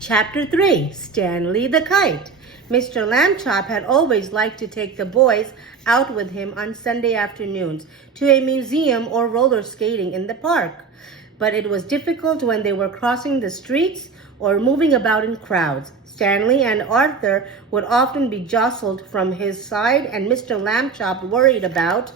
Chapter 3, Stanley the Kite. Mr. Lambchop had always liked to take the boys out with him on Sunday afternoons to a museum or roller skating in the park. But it was difficult when they were crossing the streets or moving about in crowds. Stanley and Arthur would often be jostled from his side, and Mr. Lambchop worried about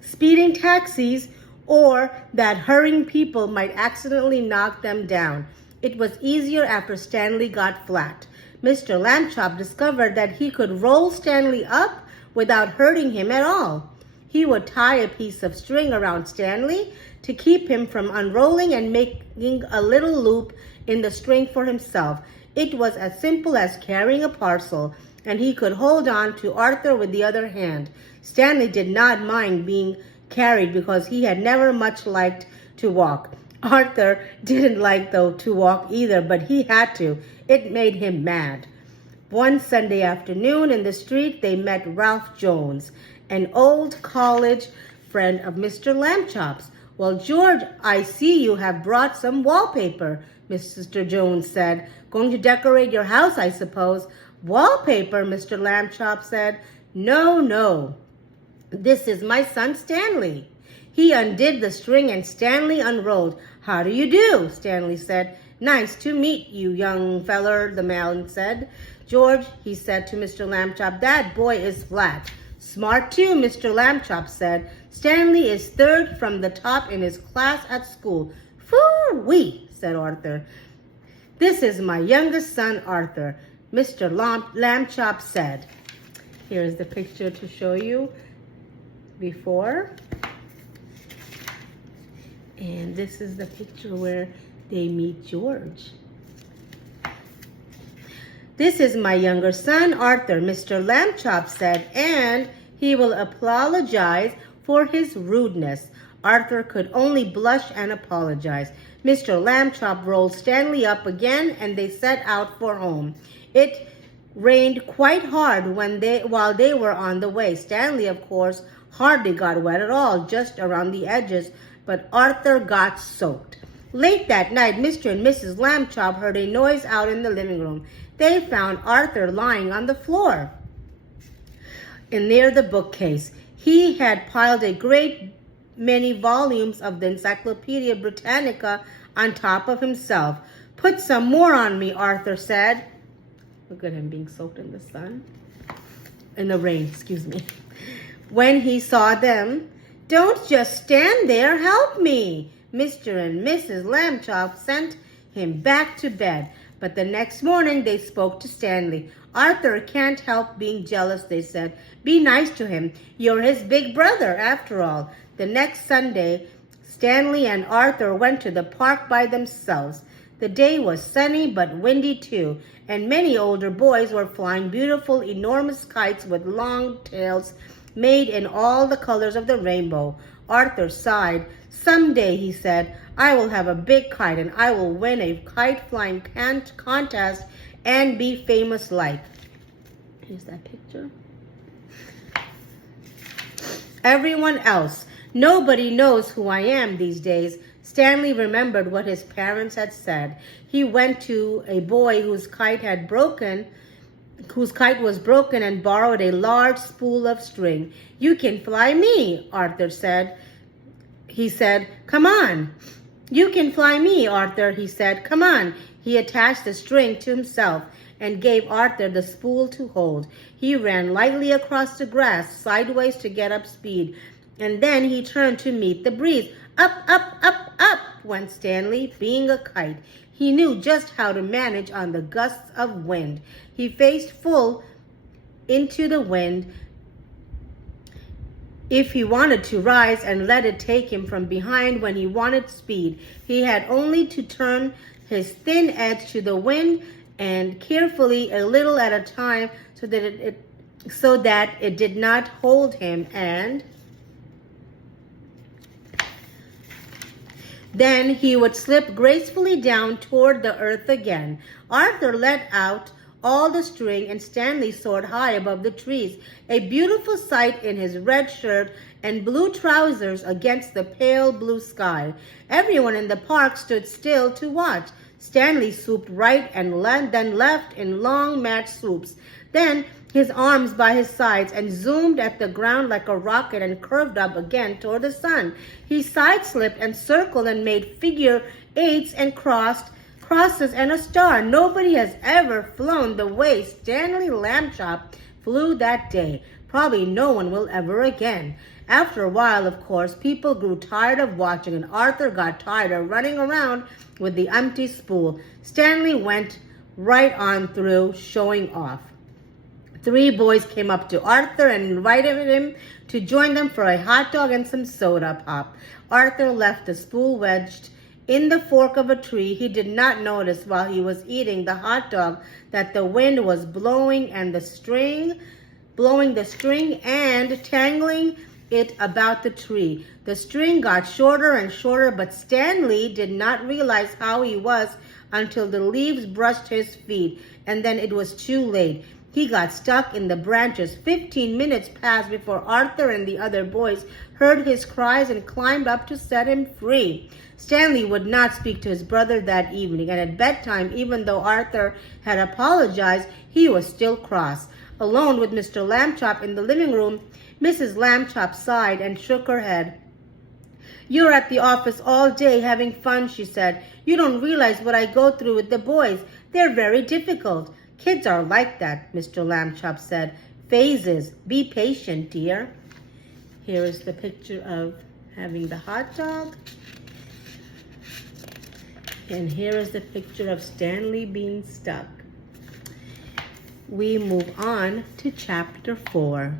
speeding taxis or that hurrying people might accidentally knock them down. It was easier after Stanley got flat. Mr. Lambchop discovered that he could roll Stanley up without hurting him at all. He would tie a piece of string around Stanley to keep him from unrolling and making a little loop in the string for himself. It was as simple as carrying a parcel, and he could hold on to Arthur with the other hand. Stanley did not mind being carried because he had never much liked to walk. Arthur didn't like, though, to walk either, but he had to. It made him mad. One Sunday afternoon in the street, they met Ralph Jones, an old college friend of Mr. Lambchop's. "Well, George, I see you have brought some wallpaper," Mr. Jones said. "Going to decorate your house, I suppose." "Wallpaper?" Mr. Lambchop said. No. This is my son Stanley." He undid the string and Stanley unrolled. "How do you do?" Stanley said. "Nice to meet you, young feller," the man said. "George," he said to Mr. Lambchop, "that boy is flat." "Smart too," Mr. Lambchop said. "Stanley is third from the top in his class at school." "Phoo-wee," said Arthur. "This is my youngest son, Arthur," Mr. Lambchop said. Here's the picture to show you before. And this is the picture where they meet George. "This is my younger son, Arthur," Mr. Lambchop said, "and he will apologize for his rudeness." Arthur could only blush and apologize. Mr. Lambchop rolled Stanley up again, and they set out for home. It rained quite hard while they were on the way. Stanley, of course, hardly got wet at all, just around the edges, but Arthur got soaked. Late that night, Mr. and Mrs. Lambchop heard a noise out in the living room. They found Arthur lying on the floor and near the bookcase. He had piled a great many volumes of the Encyclopedia Britannica on top of himself. "Put some more on me," Arthur said. Look at him being soaked in the sun. In the rain, excuse me. When he saw them, "Don't just stand there, help me." Mr. and Mrs. Lambchop sent him back to bed. But the next morning they spoke to Stanley. "Arthur can't help being jealous," they said. "Be nice to him. You're his big brother, after all." The next Sunday, Stanley and Arthur went to the park by themselves. The day was sunny but windy too, and many older boys were flying beautiful, enormous kites with long tails made in all the colors of the rainbow. Arthur sighed. "Someday," he said, "I will have a big kite, and I will win a kite flying contest and be famous like." Here's that picture. "Everyone else. Nobody knows who I am these days." Stanley remembered what his parents had said. He went to a boy whose kite was broken and borrowed a large spool of string. "You can fly me," Arthur said. He said, "Come on." "You can fly me, Arthur," he said. "Come on." He attached the string to himself and gave Arthur the spool to hold. He ran lightly across the grass, sideways to get up speed, and then he turned to meet the breeze. Up, up, up, up went Stanley, being a kite. He knew just how to manage on the gusts of wind. He faced full into the wind if he wanted to rise and let it take him from behind when he wanted speed. He had only to turn his thin edge to the wind and carefully, a little at a time, so that it did not hold him, and then he would slip gracefully down toward the earth again. Arthur let out all the string, and Stanley soared high above the trees, a beautiful sight in his red shirt and blue trousers against the pale blue sky. Everyone in the park stood still to watch. Stanley swooped right and then left in long match swoops. Then his arms by his sides and zoomed at the ground like a rocket and curved up again toward the sun. He side-slipped and circled and made figure eights and crosses and a star. Nobody has ever flown the way Stanley Lambchop flew that day. Probably no one will ever again. After a while, of course, people grew tired of watching, and Arthur got tired of running around with the empty spool. Stanley went right on through, showing off. 3 boys came up to Arthur and invited him to join them for a hot dog and some soda pop. Arthur left the spool wedged in the fork of a tree. He did not notice while he was eating the hot dog that the wind was blowing the string and tangling it about the tree. The string got shorter and shorter, but Stanley did not realize how he was until the leaves brushed his feet, and then it was too late. He got stuck in the branches. 15 minutes passed before Arthur and the other boys heard his cries and climbed up to set him free. Stanley would not speak to his brother that evening, and at bedtime, even though Arthur had apologized, he was still cross. Alone with Mr. Lambchop in the living room, Mrs. Lambchop sighed and shook her head. "You're at the office all day having fun," she said. "You don't realize what I go through with the boys. They're very difficult." "Kids are like that," Mr. Lambchop said. "Phases. Be patient, dear." Here is the picture of having the hot dog. And here is the picture of Stanley being stuck. We move on to chapter 4.